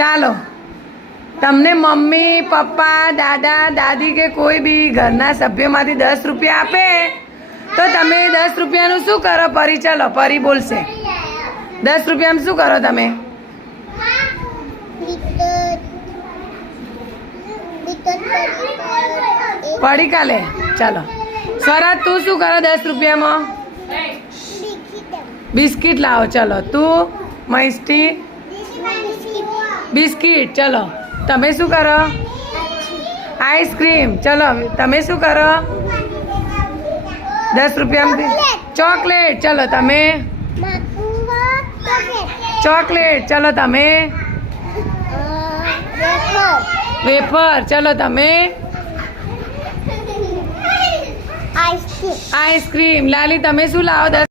ચાલો તમને mummy papa દાદા દાદી કે કોઈ બી ઘરના સભ્યમાંથી 10 રૂપિયા આપે તો તમે 10 રૂપિયાનું શું કરો? પરી ચાલો પરી બોલશે 10 રૂપિયામાં શું કરો તમે? પડી કાલે ચાલો સ્વરાજ તું શું કરો 10 રૂપિયામાં? બિસ્કિટ લાવો. ચલો તું મસ્તી બિસ્કિટ. ચલો તમે શું કરો? આઈસ્ક્રીમ. ચલો તમે શું કરો? 10 રૂપિયામાં ચોકલેટ. ચલો તમે ચોકલેટ. ચલો તમે વેફર. ચલો તમે આઈસ્ક્રીમ. લાલી તમે શું લાવો?